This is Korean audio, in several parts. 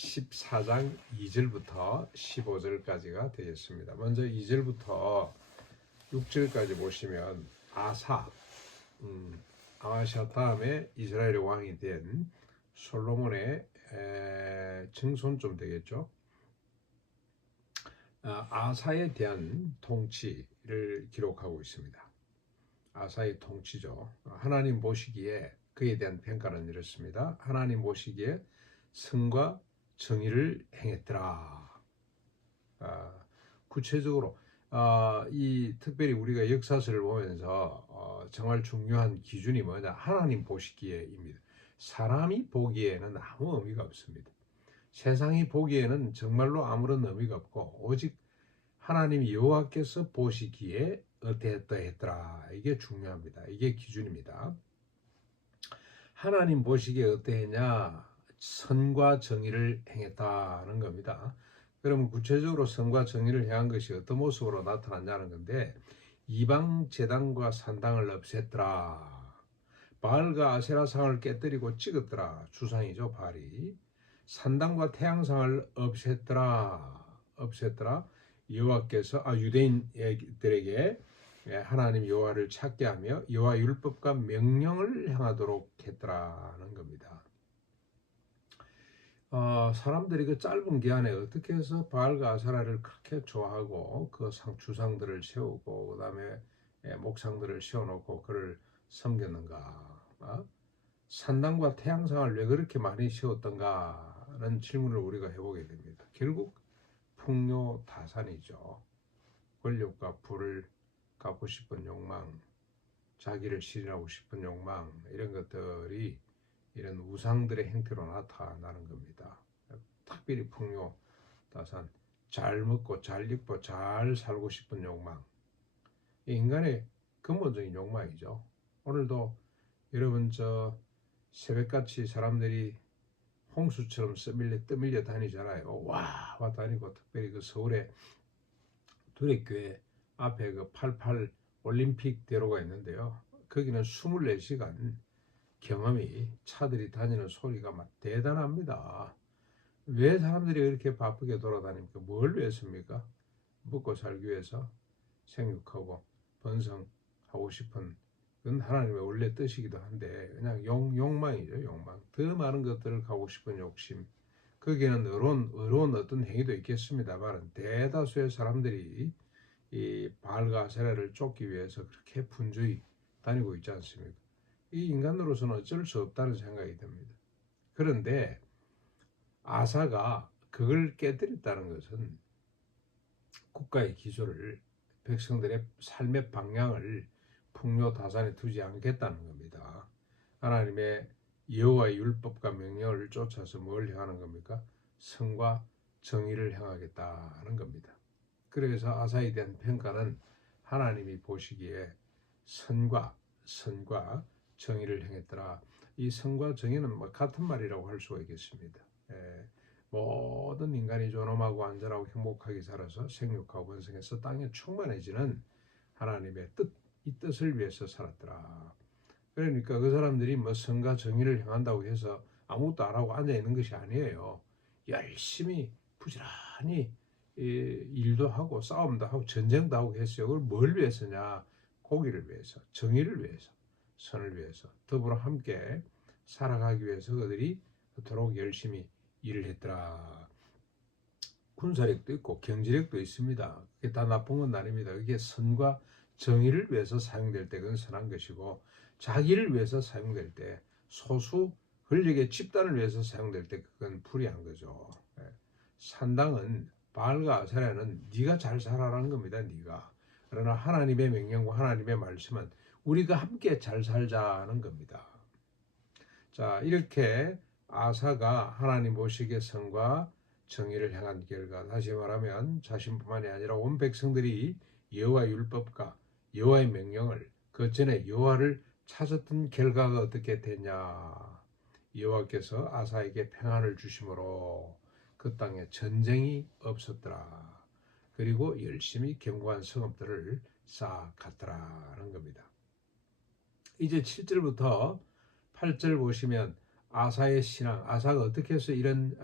14장 2절부터 15절까지가 되겠습니다. 먼저 2절부터 6절까지 보시면 아하시아 다음에 이스라엘의 왕이 된 솔로몬의 증손 되겠죠. 아사에 대한 통치를 기록하고 있습니다. 아사의 통치죠. 하나님 보시기에 그에 대한 평가는 이렇습니다. 하나님 보시기에 선과 정의를 행했더라. 구체적으로 이 특별히 우리가 역사서를 보면서 정말 중요한 기준이 뭐냐? 하나님 보시기에입니다. 사람이 보기에는 아무 의미가 없습니다. 세상이 보기에는 정말로 아무런 의미가 없고 오직 하나님 여호와께서 보시기에 어떠했더라. 이게 중요합니다. 이게 기준입니다. 하나님 보시기에 어떠했냐? 선과 정의를 행했다는 겁니다. 그러면 구체적으로 선과 정의를 행한 것이 어떤 모습으로 나타났냐는 건데, 이방 제단과 산당을 없앴더라. 바알과 아세라상을 깨뜨리고 찍었더라. 주상이죠, 바알이. 산당과 태양상을 없앴더라. 여호와께서 유대인들에게 하나님 여호와를 찾게 하며 여호와 율법과 명령을 행하도록 했더라는 겁니다. 사람들이 그 짧은 기간에 어떻게 해서 바알과 아세라를 그렇게 좋아하고 그 주상들을 세우고 그 다음에 목상들을 세워놓고 그를 섬겼는가? 산당과 태양상을 왜 그렇게 많이 세웠던가라는 질문을 우리가 해보게 됩니다. 결국 풍요다산이죠. 권력과 부를 갖고 싶은 욕망, 자기를 실현하고 싶은 욕망, 이런 것들이 이런 우상들의 행태로 나타나는 겁니다. 특별히 풍요다산, 잘 먹고 잘 입고 잘 살고 싶은 욕망, 인간의 근본적인 욕망이죠. 오늘도 여러분 새벽같이 사람들이 홍수처럼 떠밀려 다니잖아요. 와 다니고, 특별히 그 서울에 두레교회 앞에 그 88 올림픽 대로가 있는데요. 거기는 24시간 경험이 차들이 다니는 소리가 막 대단합니다. 왜 사람들이 그렇게 바쁘게 돌아다닙니까? 뭘 위해서입니까? 먹고 살기 위해서 생육하고 번성하고 싶은 그건 하나님의 원래 뜻이기도 한데 그냥 욕망이죠. 욕망. 더 많은 것들을 가고 싶은 욕심. 거기에는 의로운 어떤 행위도 있겠습니다만 대다수의 사람들이 이 바알과 아세라를 쫓기 위해서 그렇게 분주히 다니고 있지 않습니까? 이 인간으로서는 어쩔 수 없다는 생각이 듭니다. 그런데 아사가 그걸 깨뜨렸다는 것은 국가의 기조를, 백성들의 삶의 방향을 풍요다산에 두지 않겠다는 겁니다. 하나님의 여호와의 율법과 명령을 쫓아서 뭘 행하는 겁니까? 선과 정의를 행하겠다는 겁니다. 그래서 아사에 대한 평가는 하나님이 보시기에 선과 정의를 행했더라. 이 선과 정의는 같은 말이라고 할 수가 있겠습니다. 모든 인간이 존엄하고 안전하고 행복하게 살아서 생육하고 번성해서 땅에 충만해지는 하나님의 뜻, 이 뜻을 위해서 살았더라. 그러니까 그 사람들이 선과 정의를 행한다고 해서 아무것도 안 하고 앉아 있는 것이 아니에요. 열심히 부지런히 일도 하고 싸움도 하고 전쟁도 하고 했어요. 그걸 뭘 위해서냐? 고기를 위해서, 정의를 위해서, 선을 위해서, 더불어 함께 살아가기 위해서 그들이 그토록 열심히 일을 했더라. 군사력도 있고 경제력도 있습니다. 그게 다 나쁜 건 아닙니다. 그게 선과 정의를 위해서 사용될 때 그건 선한 것이고, 자기를 위해서 사용될 때, 소수 권력의 집단을 위해서 사용될 때 그건 불의한 거죠. 산당은, 바알과 아세라는 네가 잘 살아라는 겁니다. 네가. 그러나 하나님의 명령과 하나님의 말씀은 우리가 함께 잘 살자는 겁니다. 자, 이렇게 아사가 하나님 보시기에 선과 정의를 행한 결과, 다시 말하면 자신뿐만이 아니라 온 백성들이 여호와의 율법과 여호와의 명령을, 그 전에 여호와를 찾았던 결과가 어떻게 됐냐? 여호와께서 아사에게 평안을 주심으로 그 땅에 전쟁이 없었더라. 그리고 열심히 견고한 성읍들을 쌓아갔더라는 겁니다. 이제 7절부터 8절 보시면 아사의 신앙, 아사가 어떻게 해서 이런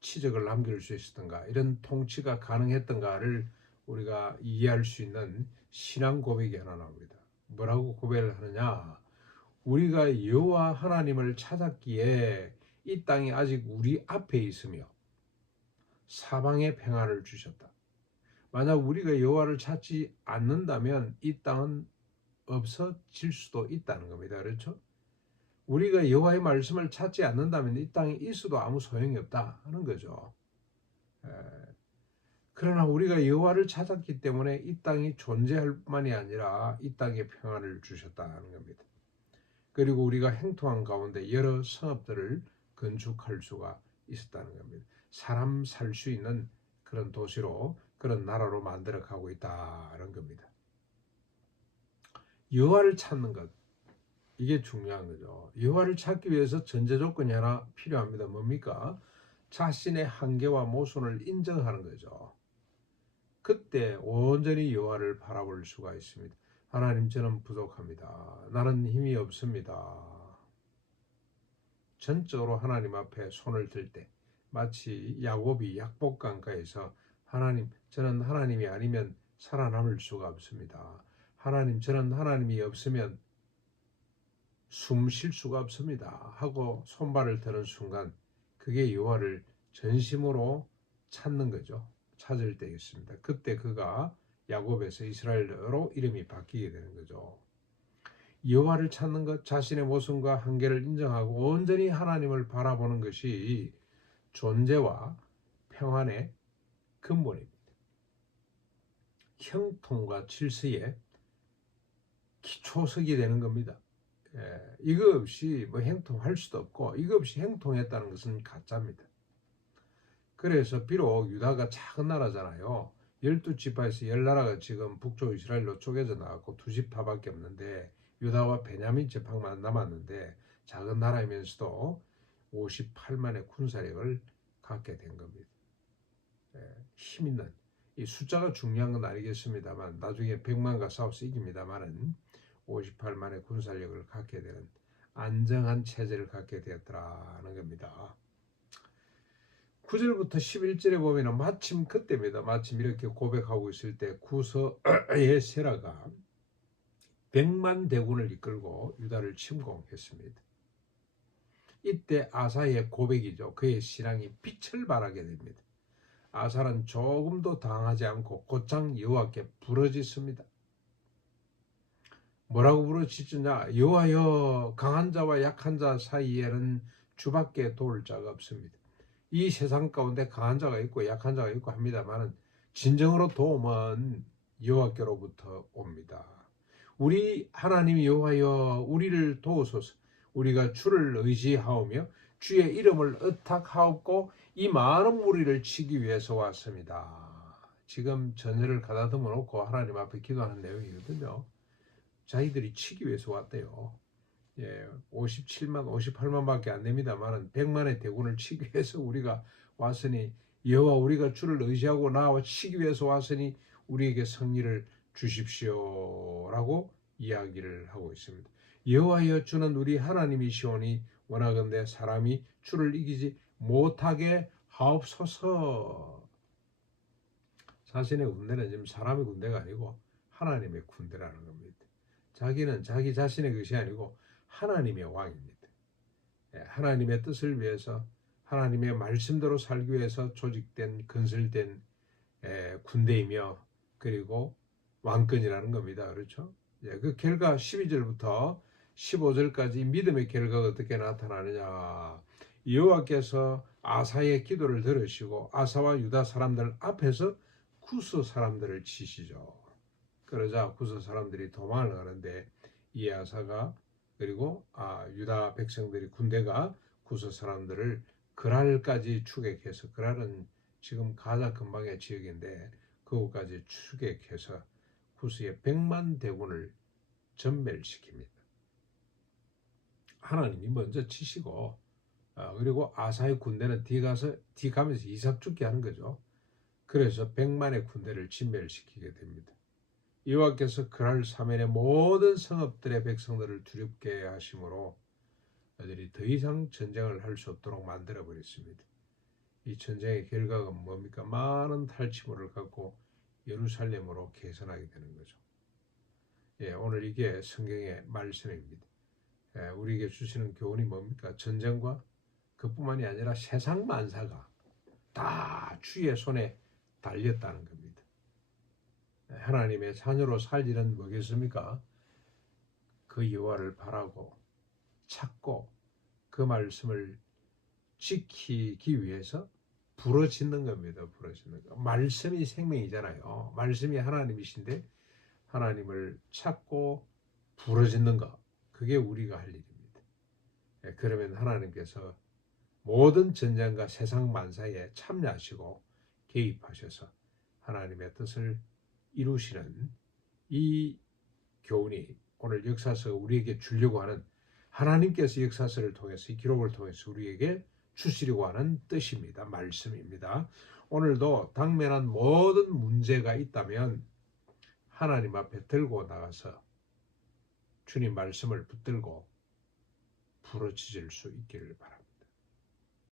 치적을 남길 수 있었던가, 이런 통치가 가능했던가를 우리가 이해할 수 있는 신앙 고백이 하나 나옵니다. 뭐라고 고백을 하느냐? 우리가 여호와 하나님을 찾았기에 이 땅이 아직 우리 앞에 있으며 사방에 평안을 주셨다. 만약 우리가 여호와를 찾지 않는다면 이 땅은 없어질 수도 있다는 겁니다. 그렇죠? 우리가 여호와의 말씀을 찾지 않는다면 이 땅에 있어도 아무 소용이 없다 하는 거죠. 그러나 우리가 여호와를 찾았기 때문에 이 땅이 존재할 뿐만이 아니라 이 땅에 평안을 주셨다는 겁니다. 그리고 우리가 행통한 가운데 여러 성읍들을 건축할 수가 있었다는 겁니다. 사람 살 수 있는 그런 도시로, 그런 나라로 만들어 가고 있다는 겁니다. 여호와를 찾는 것, 이게 중요한 거죠. 여호와를 찾기 위해서 전제 조건이 하나 필요합니다. 뭡니까? 자신의 한계와 모순을 인정하는 거죠. 그때 온전히 여호와를 바라볼 수가 있습니다. 하나님, 저는 부족합니다. 나는 힘이 없습니다. 전적으로 하나님 앞에 손을 들 때 마치 야곱이 약복강가에서 하나님, 저는 하나님이 아니면 살아남을 수가 없습니다. 하나님, 저는 하나님이 없으면 숨 쉴 수가 없습니다 하고 손발을 드는 순간, 그게 여호와를 전심으로 찾는 거죠. 찾을 때였습니다. 그때 그가 야곱에서 이스라엘로 이름이 바뀌게 되는 거죠. 여호와를 찾는 것, 자신의 모순과 한계를 인정하고 온전히 하나님을 바라보는 것이 존재와 평안의 근본입니다. 형통과 질서의 기초석이 되는 겁니다. 이거 없이 뭐 행통할 수도 없고, 이거 없이 행통했다는 것은 가짜입니다. 그래서 비록 유다가 작은 나라잖아요. 12지파에서 10나라가 지금 북쪽 이스라엘로 쪼개져 나갔고 2지파밖에 없는데, 유다와 베냐민 지파만 남았는데 작은 나라이면서도 58만의 군사력을 갖게 된 겁니다. 힘 있는, 이 숫자가 중요한 건 아니겠습니다만 나중에 100만과 싸워서 이깁니다만은 58만의 군사력을 갖게 되는 안정한 체제를 갖게 되었더라는 겁니다. 9절부터 11절에 보면 마침 그때입니다. 마침 이렇게 고백하고 있을 때 구서의 세라가 100만 대군을 이끌고 유다를 침공했습니다. 이때 아사의 고백이죠. 그의 신앙이 빛을 발하게 됩니다. 아사는 조금도 당하지 않고 곧장 여호와께 부르짖습니다. 뭐라고 부르짖느냐? 여호와여, 강한 자와 약한 자 사이에는 주밖에 도울 자가 없습니다. 이 세상 가운데 강한 자가 있고 약한 자가 있고 합니다만 진정으로 도움은 여호와께로부터 옵니다. 우리 하나님 여호와여, 우리를 도우소서. 우리가 주를 의지하오며 주의 이름을 의탁하옵고 이 많은 무리를 치기 위해서 왔습니다. 지금 전열을 가다듬어 놓고 하나님 앞에 기도하는 내용이거든요. 자기들이 치기 위해서 왔대요. 57만, 58만밖에 안 됩니다만 100만의 대군을 치기 위해서 우리가 왔으니, 여호와, 우리가 주를 의지하고 나와 치기 위해서 왔으니 우리에게 승리를 주십시오라고 이야기를 하고 있습니다. 여호와여, 주는 우리 하나님이시오니 원하건대 사람이 주를 이기지 못하게 하옵소서. 자신의 군대는 지금 사람의 군대가 아니고 하나님의 군대라는 겁니다. 자기는 자기 자신의 것이 아니고 하나님의 왕입니다. 하나님의 뜻을 위해서, 하나님의 말씀대로 살기 위해서 조직된, 건설된 군대이며, 그리고 왕권이라는 겁니다. 그렇죠? 그 결과 12절부터 15절까지 믿음의 결과가 어떻게 나타나느냐? 여호와께서 아사의 기도를 들으시고 아사와 유다 사람들 앞에서 구스 사람들을 치시죠. 그러자 구스 사람들이 도망을 가는데, 이 아사가, 그리고 유다 백성들이, 군대가 구스 사람들을 그랄까지 추격해서, 그랄은 지금 가자 근방의 지역인데 그곳까지 추격해서 구스의 100만 대군을 전멸시킵니다. 하나님이 먼저 치시고, 그리고 아사의 군대는 뒤 가면서 이삭 죽게 하는 거죠. 그래서 100만의 군대를 진멸시키게 됩니다. 여호와께서 그랄 사면의 모든 성읍들의 백성들을 두렵게 하심으로 들이 더 이상 전쟁을 할 수 없도록 만들어 버렸습니다. 이 전쟁의 결과가 뭡니까? 많은 탈취물을 갖고 예루살렘으로 개선하게 되는 거죠. 예, 오늘 이게 성경의 말씀입니다. 예, 우리에게 주시는 교훈이 뭡니까? 전쟁과 그뿐만이 아니라 세상 만사가 다 주의 손에 달렸다는 겁니다. 하나님의 자녀로 살 일은 뭐겠습니까? 그 여호와를 바라고 찾고 그 말씀을 지키기 위해서 부르짖는 겁니다. 부르짖는 거. 말씀이 생명이잖아요. 말씀이 하나님이신데 하나님을 찾고 부르짖는 것. 그게 우리가 할 일입니다. 그러면 하나님께서 모든 전쟁과 세상 만사에 참여하시고 개입하셔서 하나님의 뜻을 이루시는 이 교훈이 오늘 역사서가 우리에게 주려고 하는 하나님께서 역사서를 통해서 이 기록을 통해서 우리에게 주시려고 하는 뜻입니다. 말씀입니다. 오늘도 당면한 모든 문제가 있다면 하나님 앞에 들고 나가서 주님 말씀을 붙들고 부르짖을 수 있기를 바랍니다.